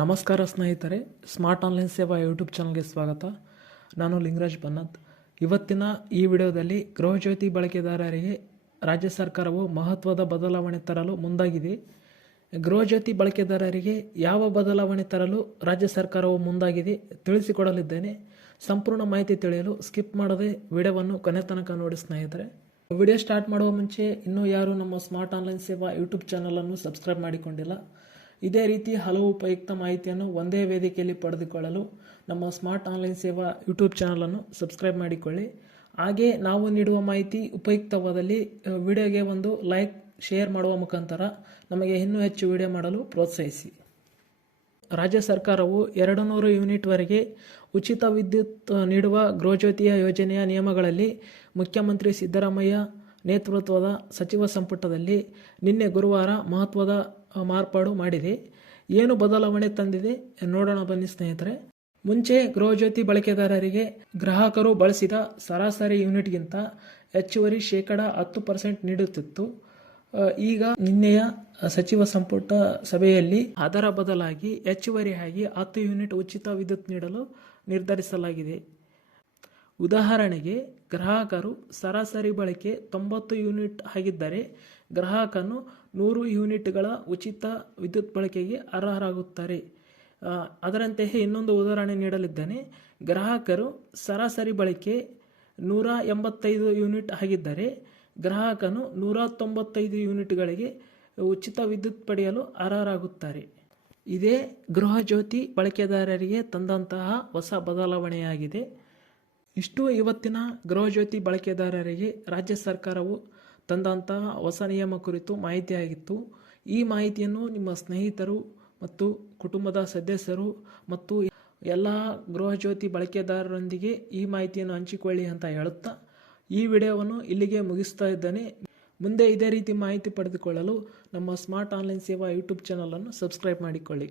ನಮಸ್ಕಾರ ಸ್ನೇಹಿತರೆ, smart online ಸೇವಾ ಯೂಟ್ಯೂಬ್ ಚಾನಲ್ಗೆ ಸ್ವಾಗತ. ನಾನು ಲಿಂಗರಾಜ್ ಬನ್ನತ್. ಇವತ್ತಿನ ಈ ವಿಡಿಯೋದಲ್ಲಿ ಗೃಹಜ್ಯೋತಿ ಬಳಕೆದಾರರಿಗೆ ರಾಜ್ಯ ಸರ್ಕಾರವು ಮಹತ್ವದ ಬದಲಾವಣೆ ತರಲು ಮುಂದಾಗಿದೆ. ಗೃಹಜ್ಯೋತಿ ಬಳಕೆದಾರರಿಗೆ ಯಾವ ಬದಲಾವಣೆ ತರಲು ರಾಜ್ಯ ಸರ್ಕಾರವು ಮುಂದಾಗಿದೆ ತಿಳಿಸಿಕೊಡಲಿದ್ದೇನೆ. ಸಂಪೂರ್ಣ ಮಾಹಿತಿ ತಿಳಿಯಲು ಸ್ಕಿಪ್ ಮಾಡದೆ ವಿಡಿಯೋವನ್ನು ಕೊನೆ ತನಕ ನೋಡಿ ಸ್ನೇಹಿತರೆ. ವಿಡಿಯೋ ಸ್ಟಾರ್ಟ್ ಮಾಡುವ ಮುಂಚೆ ಇನ್ನೂ ಯಾರು ನಮ್ಮ ಸ್ಮಾರ್ಟ್ ಆನ್ಲೈನ್ ಸೇವಾ ಯೂಟ್ಯೂಬ್ ಚಾನಲನ್ನು ಸಬ್ಸ್ಕ್ರೈಬ್ ಮಾಡಿಕೊಂಡಿಲ್ಲ, ಇದೇ ರೀತಿ ಹಲವು ಉಪಯುಕ್ತ ಮಾಹಿತಿಯನ್ನು ಒಂದೇ ವೇದಿಕೆಯಲ್ಲಿ ಪಡೆದುಕೊಳ್ಳಲು ನಮ್ಮ ಸ್ಮಾರ್ಟ್ ಆನ್ಲೈನ್ ಸೇವಾ ಯೂಟ್ಯೂಬ್ ಚಾನಲನ್ನು ಸಬ್ಸ್ಕ್ರೈಬ್ ಮಾಡಿಕೊಳ್ಳಿ. ಹಾಗೆ ನಾವು ನೀಡುವ ಮಾಹಿತಿ ಉಪಯುಕ್ತವಾದಲ್ಲಿ ವಿಡಿಯೋಗೆ ಒಂದು ಲೈಕ್, ಶೇರ್ ಮಾಡುವ ಮುಖಾಂತರ ನಮಗೆ ಇನ್ನೂ ಹೆಚ್ಚು ವಿಡಿಯೋ ಮಾಡಲು ಪ್ರೋತ್ಸಾಹಿಸಿ. ರಾಜ್ಯ ಸರ್ಕಾರವು 200 ಯೂನಿಟ್ವರೆಗೆ ಉಚಿತ ವಿದ್ಯುತ್ ನೀಡುವ ಗೃಹಜ್ಯೋತಿಯ ಯೋಜನೆಯ ನಿಯಮಗಳಲ್ಲಿ ಮುಖ್ಯಮಂತ್ರಿ ಸಿದ್ದರಾಮಯ್ಯ ನೇತೃತ್ವದ ಸಚಿವ ಸಂಪುಟದಲ್ಲಿ ನಿನ್ನೆ ಗುರುವಾರ ಮಹತ್ವದ ಮಾರ್ಪಾಡು ಮಾಡಿದೆ. ಏನು ಬದಲಾವಣೆ ತಂದಿದೆ ನೋಡೋಣ ಬನ್ನಿ ಸ್ನೇಹಿತರೆ. ಮುಂಚೆ ಗೃಹಜ್ಯೋತಿ ಬಳಕೆದಾರರಿಗೆ ಗ್ರಾಹಕರು ಬಳಸಿದ ಸರಾಸರಿ ಯೂನಿಟ್ಗಿಂತ ಹೆಚ್ಚುವರಿ ಶೇಕಡ 10% ನೀಡುತ್ತಿತ್ತು. ಈಗ ನಿನ್ನೆಯ ಸಚಿವ ಸಂಪುಟ ಸಭೆಯಲ್ಲಿ ಅದರ ಬದಲಾಗಿ ಹೆಚ್ಚುವರಿಯಾಗಿ 10 ಯೂನಿಟ್ ಉಚಿತ ವಿದ್ಯುತ್ ನೀಡಲು ನಿರ್ಧರಿಸಲಾಗಿದೆ. ಉದಾಹರಣೆಗೆ, ಗ್ರಾಹಕರು ಸರಾಸರಿ ಬಳಕೆ 90 ಯೂನಿಟ್ ಆಗಿದ್ದರೆ ಗ್ರಾಹಕನು 100 ಯೂನಿಟ್ಗಳ ಉಚಿತ ವಿದ್ಯುತ್ ಬಳಕೆಗೆ ಅರ್ಹರಾಗುತ್ತಾರೆ. ಅದರಂತೆಯೇ ಇನ್ನೊಂದು ಉದಾಹರಣೆ ನೀಡಲಿದ್ದೇನೆ. ಗ್ರಾಹಕರು ಸರಾಸರಿ ಬಳಕೆ 185 ಯೂನಿಟ್ ಆಗಿದ್ದರೆ ಗ್ರಾಹಕನು 195 ಯೂನಿಟ್ಗಳಿಗೆ ಉಚಿತ ವಿದ್ಯುತ್ ಪಡೆಯಲು ಅರ್ಹರಾಗುತ್ತಾರೆ. ಇದೇ ಗೃಹಜ್ಯೋತಿ ಬಳಕೆದಾರರಿಗೆ ತಂದಂತಹ ಹೊಸ ಬದಲಾವಣೆಯಾಗಿದೆ. ಇಷ್ಟು ಇವತ್ತಿನ ಗೃಹಜ್ಯೋತಿ ಬಳಕೆದಾರರಿಗೆ ರಾಜ್ಯ ಸರ್ಕಾರವು ತಂದಂತಹ ಹೊಸ ನಿಯಮ ಕುರಿತು ಮಾಹಿತಿಯಾಗಿತ್ತು. ಈ ಮಾಹಿತಿಯನ್ನು ನಿಮ್ಮ ಸ್ನೇಹಿತರು ಮತ್ತು ಕುಟುಂಬದ ಸದಸ್ಯರು ಮತ್ತು ಎಲ್ಲ ಗೃಹಜ್ಯೋತಿ ಬಳಕೆದಾರರೊಂದಿಗೆ ಈ ಮಾಹಿತಿಯನ್ನು ಹಂಚಿಕೊಳ್ಳಿ ಅಂತ ಹೇಳುತ್ತಾ ಈ ವಿಡಿಯೋವನ್ನು ಇಲ್ಲಿಗೆ ಮುಗಿಸ್ತಾ ಇದ್ದೇನೆ. ಮುಂದೆ ಇದೇ ರೀತಿ ಮಾಹಿತಿ ಪಡೆದುಕೊಳ್ಳಲು ನಮ್ಮ ಸ್ಮಾರ್ಟ್ ಆನ್ಲೈನ್ ಸೇವಾ ಯೂಟ್ಯೂಬ್ ಚಾನಲನ್ನು ಸಬ್ಸ್ಕ್ರೈಬ್ ಮಾಡಿಕೊಳ್ಳಿ.